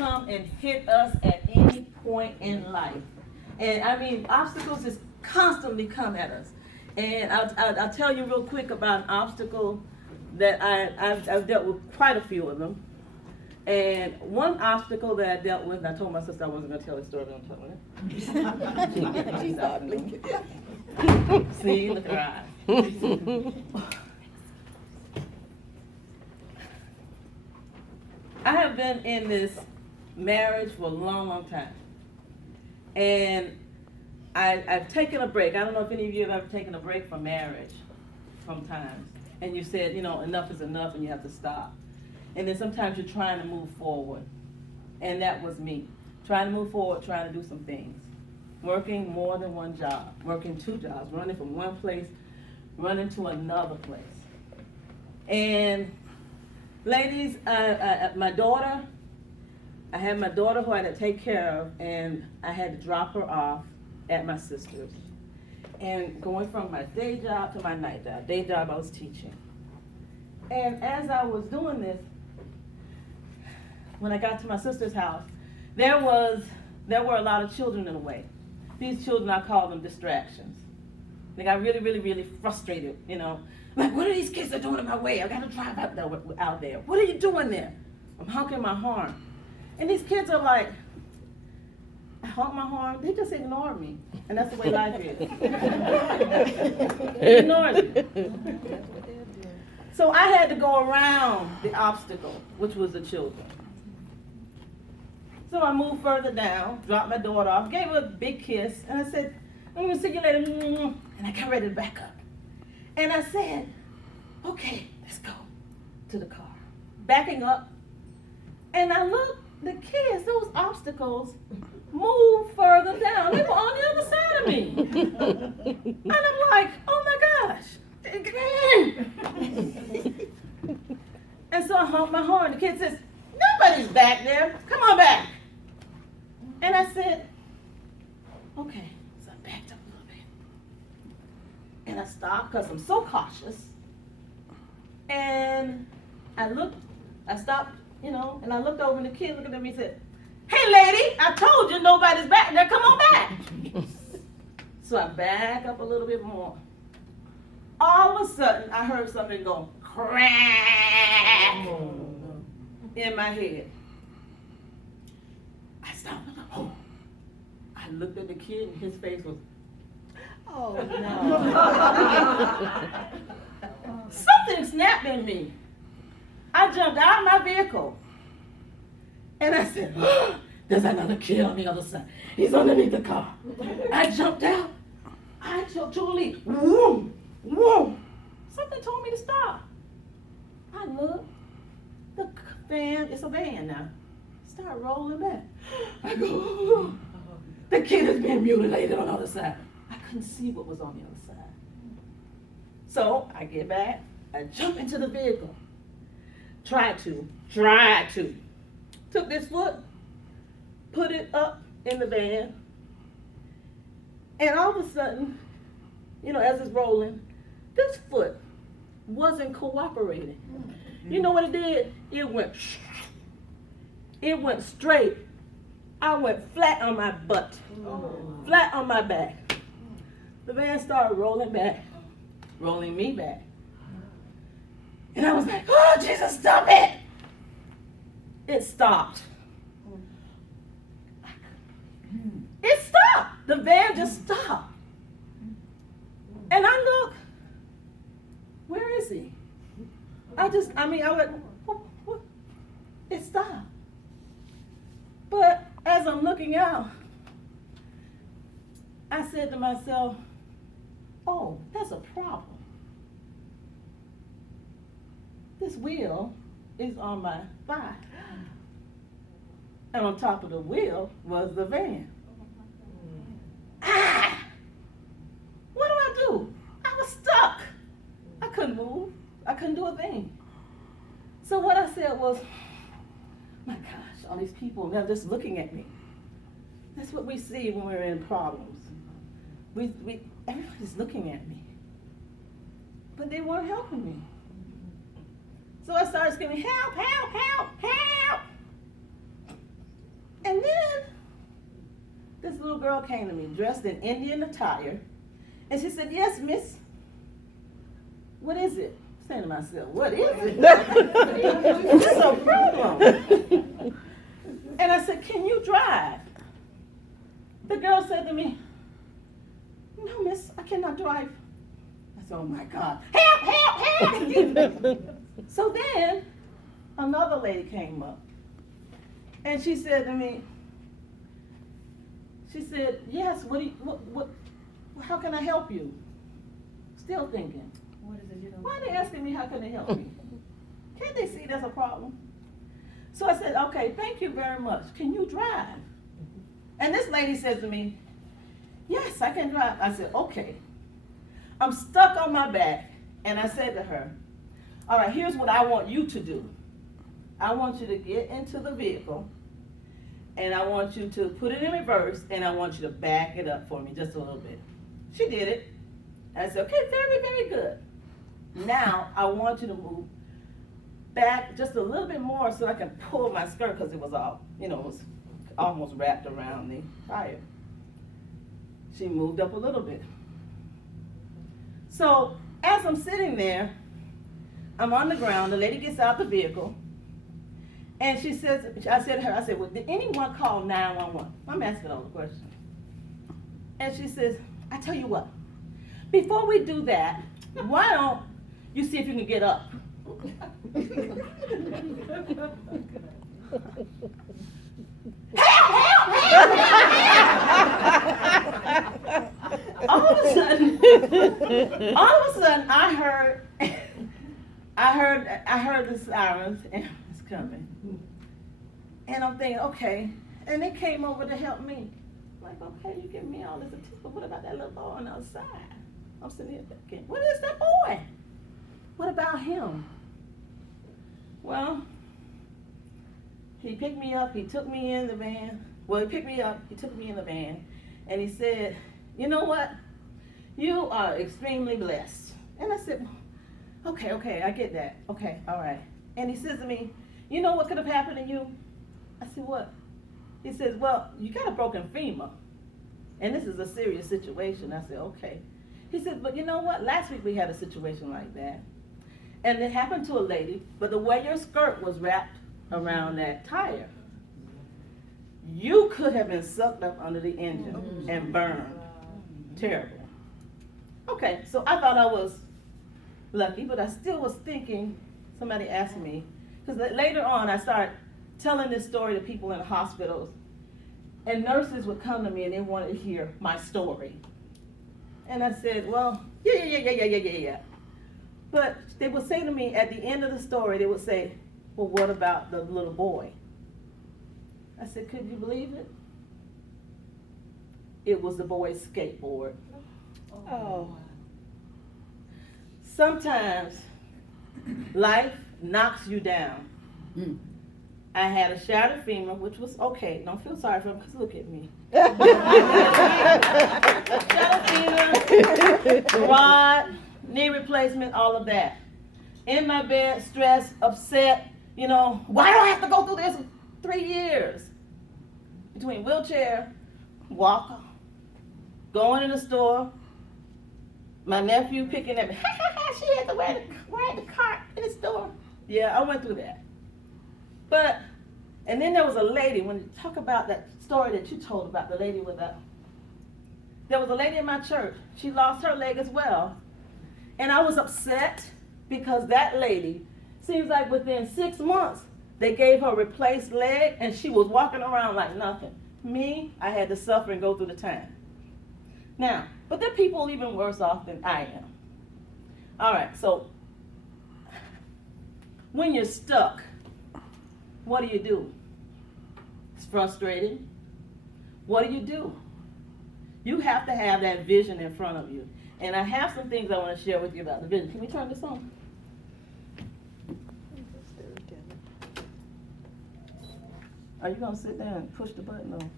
come and hit us at any point in life. And I mean, obstacles just constantly come at us. And I'll tell you real quick about an obstacle that I've dealt with quite a few of them. And one obstacle that I dealt with, and I told my sister I wasn't going to tell the story, but I'm telling it. She started blinking. See, look at her eyes. I have been in this marriage for a long, long time. And I've taken a break. I don't know if any of you have ever taken a break from marriage sometimes. And you said, you know, enough is enough and you have to stop. And then sometimes you're trying to move forward. And that was me. Trying to move forward, trying to do some things. Working more than one job, working two jobs, running from one place, running to another place. And ladies, my daughter, I had my daughter who I had to take care of, and I had to drop her off at my sister's. And going from my day job to my night job. Day job, I was teaching. And as I was doing this, when I got to my sister's house, there were a lot of children in the way. These children, I call them distractions. They got really, really, really frustrated, you know. Like, what are these kids that are doing in my way? I got to drive out there. What are you doing there? I'm honking my horn. And these kids are like, I honk my horn, they just ignore me. And that's the way life is. They ignore me. So I had to go around the obstacle, which was the children. So I moved further down, dropped my daughter off, gave her a big kiss, and I said, I'm going to see you later. And I got ready to back up. And I said, okay, let's go to the car. Backing up, and I looked, the kids, those obstacles, moved further down. They were on the other side of me. And I'm like, oh my gosh. And so I honked my horn. The kid says, nobody's back there. Come on back. And I said, okay. So I backed up a little bit. And I stopped because I'm so cautious. And I stopped, you know, and I looked over and the kid looked at me and said, hey lady, I told you nobody's back there. Come on back. So I back up a little bit more. All of a sudden, I heard something go crack in my head. I stopped. Oh. I looked at the kid, and his face was, oh no. Something snapped in me. I jumped out of my vehicle, and I said, oh, there's another kid on the other side. He's underneath the car. I jumped out. I took a leap. Whoa. Whoa! Something told me to stop. I looked. The van, it's a van now. Start rolling back. I go, oh. The kid is being mutilated on the other side. I couldn't see what was on the other side. So I get back. I jump into the vehicle. Tried to. Took this foot, put it up in the van, and all of a sudden, you know, as it's rolling, this foot wasn't cooperating. You know what it did? It went straight. I went flat on my butt, flat on my back. The van started rolling back, rolling me back. And I was like, oh, Jesus, stop it. It stopped. It stopped. The van just stopped. And I look, where is he? I went, what? It stopped. But as I'm looking out, I said to myself, oh, that's a problem. This wheel is on my thigh. And on top of the wheel was the van. What do I do? I was stuck. I couldn't move. I couldn't do a thing. So what I said was, my gosh, all these people, they're just looking at me. That's what we see when we're in problems. Everybody's looking at me. But they weren't helping me. So I started screaming, help, help, help, help. little girl came to me dressed in Indian attire, and she said, "Yes, miss. What is it?" I'm saying to myself, "What is it? What's a problem?" And I said, "Can you drive?" The girl said to me, "No, miss, I cannot drive." I said, "Oh my God, help, help, help!" So then another lady came up, and she said to me, she said, "Yes, how can I help you?" Still thinking, What is it you don't why are they asking me how can they help me? Can't they see there's a problem? So I said, "Okay, thank you very much. Can you drive?" And this lady says to me, "Yes, I can drive." I said, "Okay." I'm stuck on my back, and I said to her, "All right, here's what I want you to do. I want you to get into the vehicle, and I want you to put it in reverse, and I want you to back it up for me just a little bit." She did it. And I said, "Okay, very, very good. Now I want you to move back just a little bit more so I can pull my skirt," because it was all, it was almost wrapped around the tire. She moved up a little bit. So as I'm sitting there, I'm on the ground. The lady gets out the vehicle, and she says, I said to her, "Well, did anyone call 911? I'm asking all the questions. And she says, "I tell you what, before we do that, why don't you see if you can get up?" Help, help, help! All of a sudden, I heard the sirens, and it was coming. And I'm thinking, okay. And they came over to help me. I'm like, okay, you give me all this attention, but what about that little boy on the other side? I'm sitting here thinking, what is that boy? What about him? Well, he picked me up, he took me in the van. Well, he picked me up, he took me in the van, and he said, "You know what? You are extremely blessed." And I said, okay, I get that. Okay, all right. And he says to me, "You know what could have happened to you?" I said, "What?" He says, "Well, you got a broken femur, and this is a serious situation." I said, "Okay." He said, "But you know what? Last week we had a situation like that, and it happened to a lady, but the way your skirt was wrapped around that tire, you could have been sucked up under the engine and burned. Terrible." Okay, so I thought I was lucky, but I still was thinking, somebody asked me, because later on I started telling this story to people in hospitals, and nurses would come to me and they wanted to hear my story. And I said, well, yeah. But they would say to me at the end of the story, they would say, "Well, what about the little boy?" I said, "Could you believe it? It was the boy's skateboard." Oh. Sometimes life knocks you down. I had a shattered femur, which was okay. Don't feel sorry for him, because look at me. Shattered femur, rod, knee replacement, all of that. In my bed, stressed, upset, why do I have to go through this 3 years? Between wheelchair, walker, going in the store, my nephew picking at me, she had to ride the cart in the store. Yeah, I went through that. And then there was a lady, when you talk about that story that you told about the lady there was a lady in my church. She lost her leg as well. And I was upset because that lady, seems like within 6 months, they gave her a replaced leg and she was walking around like nothing. Me, I had to suffer and go through the time. Now, but there are people even worse off than I am. All right, so when you're stuck, what do? It's frustrating. What do? You have to have that vision in front of you. And I have some things I want to share with you about the vision. Can we turn this on? Are you going to sit there and push the button on?